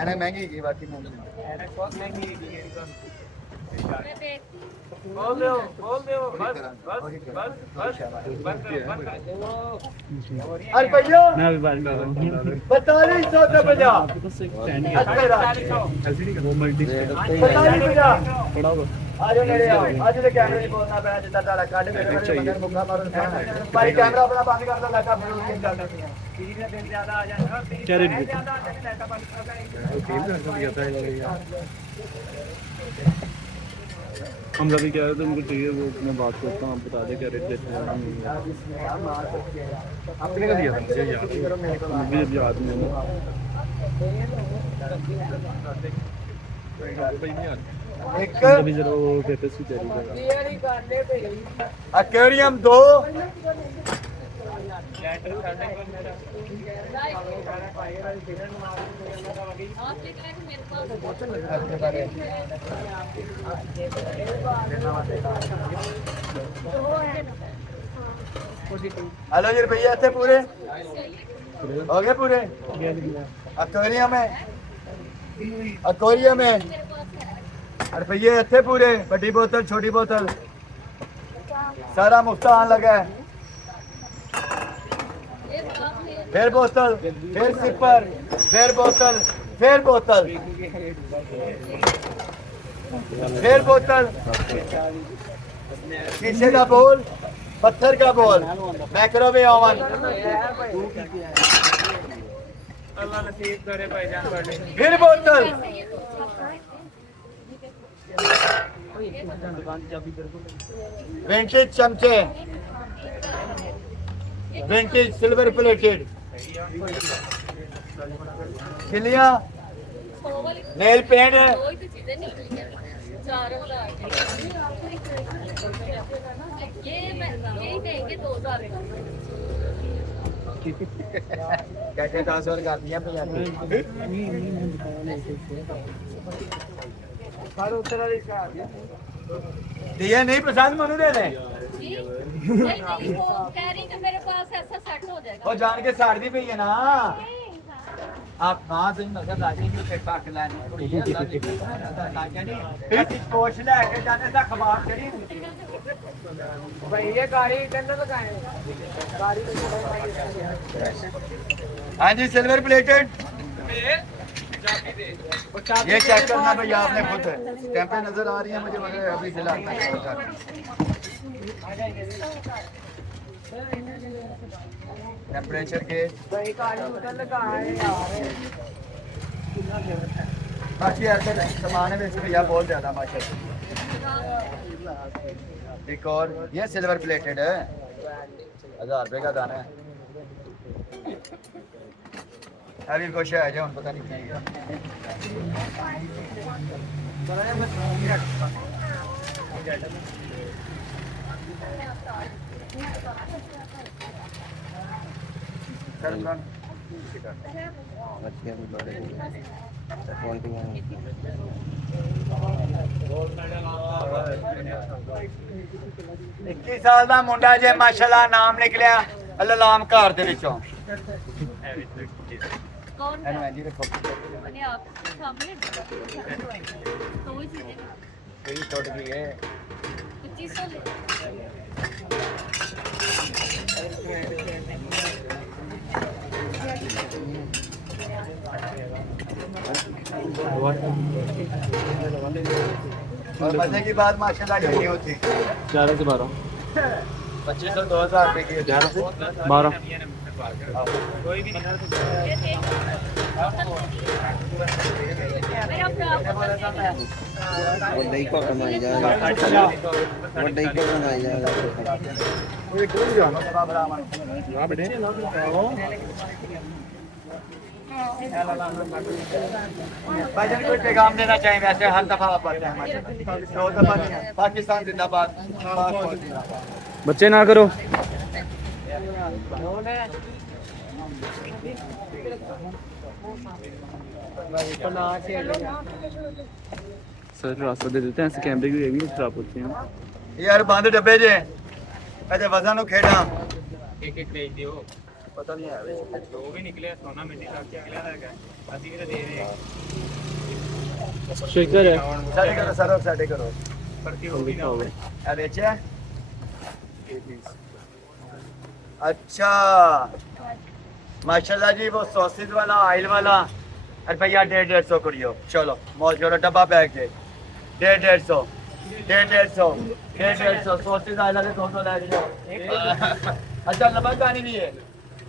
एने महंगी की बाकी महंगी एने बहुत महंगी की बोल दो बस बस बस बस बंद करो अरे भैया मैं अभी बात कर रहा हूं 4250 एलसीडी का वो मल्टी 4250 थोड़ा आज मेरे आज के कैमरे नहीं बोलना पैना जितना डाला काट मेरे मगर मुक्का मारो भाई कैमरा अपना बंद कर दो लाइट अपना चलता नहीं है तीन दिन ज्यादा आ जाएगा क्या रेट ज्यादा आ जाएगा लाइट बंद कर दो 3 घंटे भी आता है हम जब भी कह रहे थे उनको चाहिए वो मैं बात करता हूँ आप बता दें क्या रेट देते हैं आपने क्या दिया था मुझे याद नहीं एक अभी जरा वो कहते सी तेरी एक्वेरियम 2 हेलो जी भैया इतने पूरे हो गए पूरे एक्वेरियम है एक्वेरियम है अरे भैया इतने पूरे बड़ी बोतल छोटी बोतल सारा मुफ्त आने लगा है फिर बोतल फिर सिपर फिर बोतल फिर बोतल फिर बोतल शीशे का बोल पत्थर का बोल माइक्रोवेव ओवन अल्लाह नसीब करे भाईजान फिर बोतल विंटेज चमचे विंटेज सिल्वर प्लेटेड खिलियां नेल पेंट क्या 10 और कर दिया दिया नहीं पसंद मनु दे दे वो जान के साड़ दी पई है ना आप ना तो नजर लागे कि फिर पाक लाने ऐसी कोच लेके जाने दा खबर चढ़ी भाई ये गाड़ी इधर लगाए गाड़ी हां जी सिल्वर प्लेटेड ये चेक करना भैया आपने खुद स्टैंपें नजर आ रही हैं मुझे मगर अभी फिलहाल टेम्परेचर के बाकी ऐसे सामान है भैया बहुत ज्यादा माशाल्लाह एक और ये सिल्वर प्लेटेड है 1000 रुपए का दाना है अभी कुछ है जो पता नहीं क्या इक्की साल का मुंडा जे माशाल्लाह नाम निकलिया अल्लाम घर दे विचों टूट गई है और मजे की बात माशाल्लाह नहीं होती 11 से 12 25 और 2000 रुपए की 11 से 12 कोई भी वड्डई को कमाई जाएगा वड्डई को कमाई जाएगा कोई कोई जाना ना बेटे भाईजान कोई पैगाम देना चाहिए वैसे हर दफा आप आते हैं दो दफा नहीं है पाकिस्तान जिंदाबाद बच्चे ना करो सर रास्ता दे देते हैं ऐसे कैमरे की भी खराब होते हैं यार बंद डब्बे जे अजे वजन नु खेड़ा एक एक भेज दियो पता नहीं है वैसे दो भी निकले सोना मिट्टी का निकला है अभी भी तो दे रहे हैं शेकर है साढ़े करो सर साढ़े करो पर की होगी ना ये बेचे अच्छा माशाल्लाह जी वो सॉसेज वाला ऑयल वाला अरे भैया 150 करियो चलो मौज करो डब्बा पैक दे 150 सॉसेज ऑयल वाले 200 ले लियो अच्छा नमक पानी भी है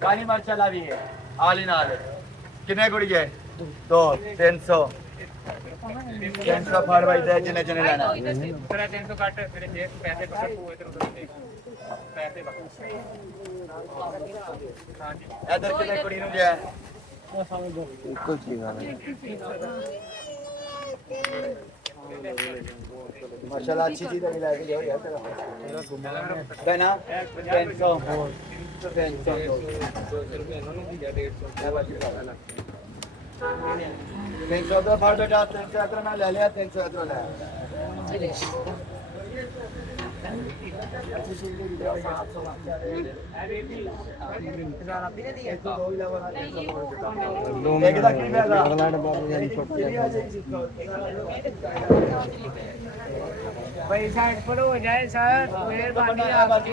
काली मसाला भी है ऑल इन ऑल कितने कुड़िए 300 फाड़ भाई दे जिन्हें जिन्हें लेना तेरा 300 काट मेरे जेब पैसे पकड़ हुए तेरे उधर दे पैसे पकड़ हां जी इधर कितने कुड़ी नु जे कुछ ही गाना माशाल्लाह अच्छी चीज है लेके जाओ यार तेरा बना 300 तो फाड़ बेटा 300 इतना मैं ले लिया 300 इतना ले पैसा एक्सपोर्ट हो जाए सर मेहरबानी आपकी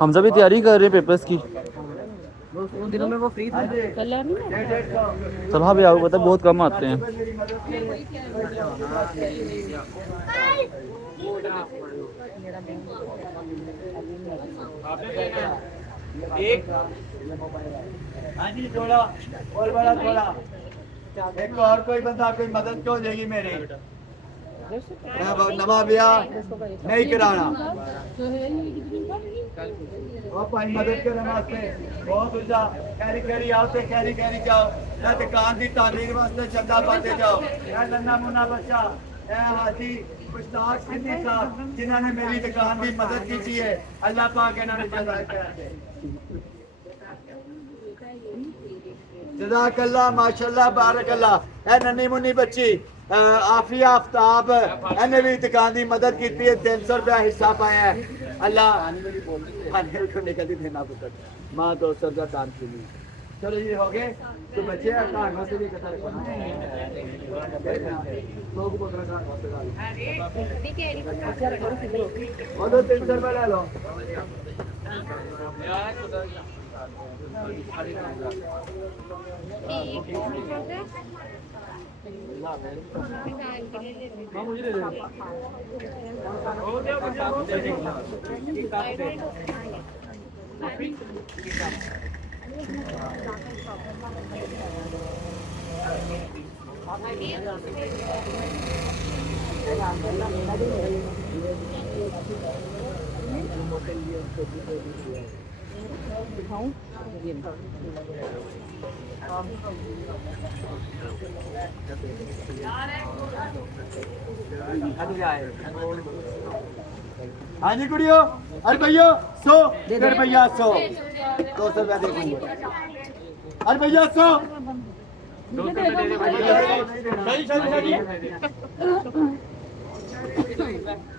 हमजा भी तैयारी कर रहे हैं पेपर्स की उन दिनों में वो फ्री था कल सलाह भी आपको पता है बहुत कम आते हैं एक हाँ जी थोड़ा और बड़ा थोड़ा एक और कोई बंदा कोई मदद क्यों देगी मेरी नवा ब्याह नहीं कराना वो भाई मदद करने वास्ते बहुत ऊंचा कैरी कैरी आओ ते कैरी कैरी जाओ ना दुकान की तालीम वास्ते चंदा पाते जाओ ए नन्ना मुन्ना बच्चा ए हाजी मुश्ताक सिद्दीक साहब जिन्होंने मेरी दुकान की मदद की है अल्लाह पाक इन्होंने जज़ाए खैर दे जज़ाकल्लाह माशाल्लाह बारकल्लाह ए नन्नी मुन्नी बच्ची आफिया आफ्ताब इन्हें भी दुकान की मदद की है 300 रुपया हिस्सा पाया है अल्लाह को निकल देना पुत्र माँ 200 रुपया दान की चलो ये हो गए तो बच्चे कहां से भी कथा लोग पुत्र का और 300 रुपया ले लो हाँ जी कुड़ियो अरे भैया 100 रुपया 100 200 रुपया दे दूंगा अरे भैया 100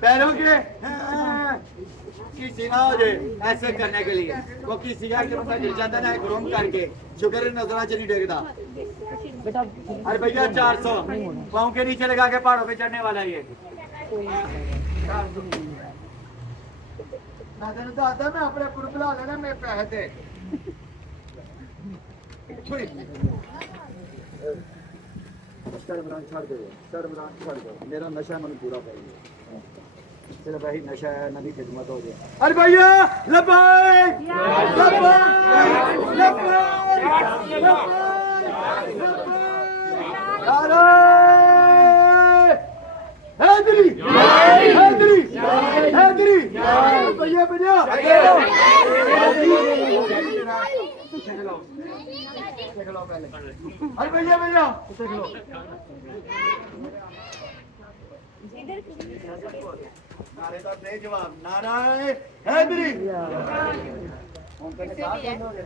पैरों के किसी ना हो जाए ऐसे करने के लिए वो किसी का के पता गिर जाता ना ग्रूम करके शुगर नजरा चली डेगदा अरे भैया 400 पाँव के नीचे लगा के पहाड़ों पे चढ़ने वाला ये दादा मैं अपने पुर बुला लेना मेरे पैसे दे शर्मरान छोड़ दो मेरा नशा मन पूरा कर चलो भाई नशा है नदी खिदमत हो गया अरे भैया लब्बाइक हैदरी हैदरी हैदरी भैया भैया अरे भैया भैया नारे का दे जवाब नारा है मेरी ਹੁਣ ਤੱਕ ਸਾਹ ਬੰਦ ਹੋ ਗਏ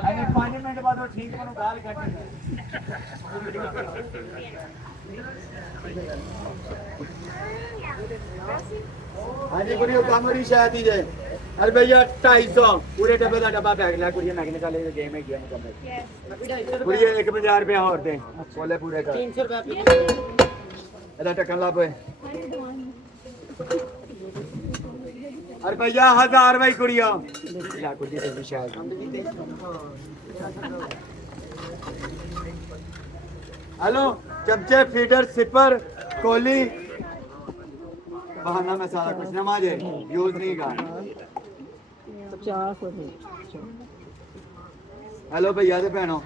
ਅਨੇ 5 ਮਿੰਟ ਬਾਅਦ ਉਹ ਠੀਕ ਨੂੰ ਗਾਲ ਕੱਢੀ ਹਾਂਜੀ ਕੁੜੀਓ ਕਾਮਰੀ ਸ਼ਾਇਦ ਹੀ ਜੇ अरे भैया 250 पूरे डब्बे का डब्बा बैग ला कुड़िया मैगने का ले गेम है गेम का कुड़िया 1000 रुपया और दे बोले पूरे का 300 रुपया एदा टकन ला पे अरे भैया 1000 भाई कुड़िया ला कुड़िया से शायद हेलो चमचे फीडर सिपर कोली बहाना में सारा कुछ नमाज है यूज नहीं का 50 हेलो भैया दे भैनों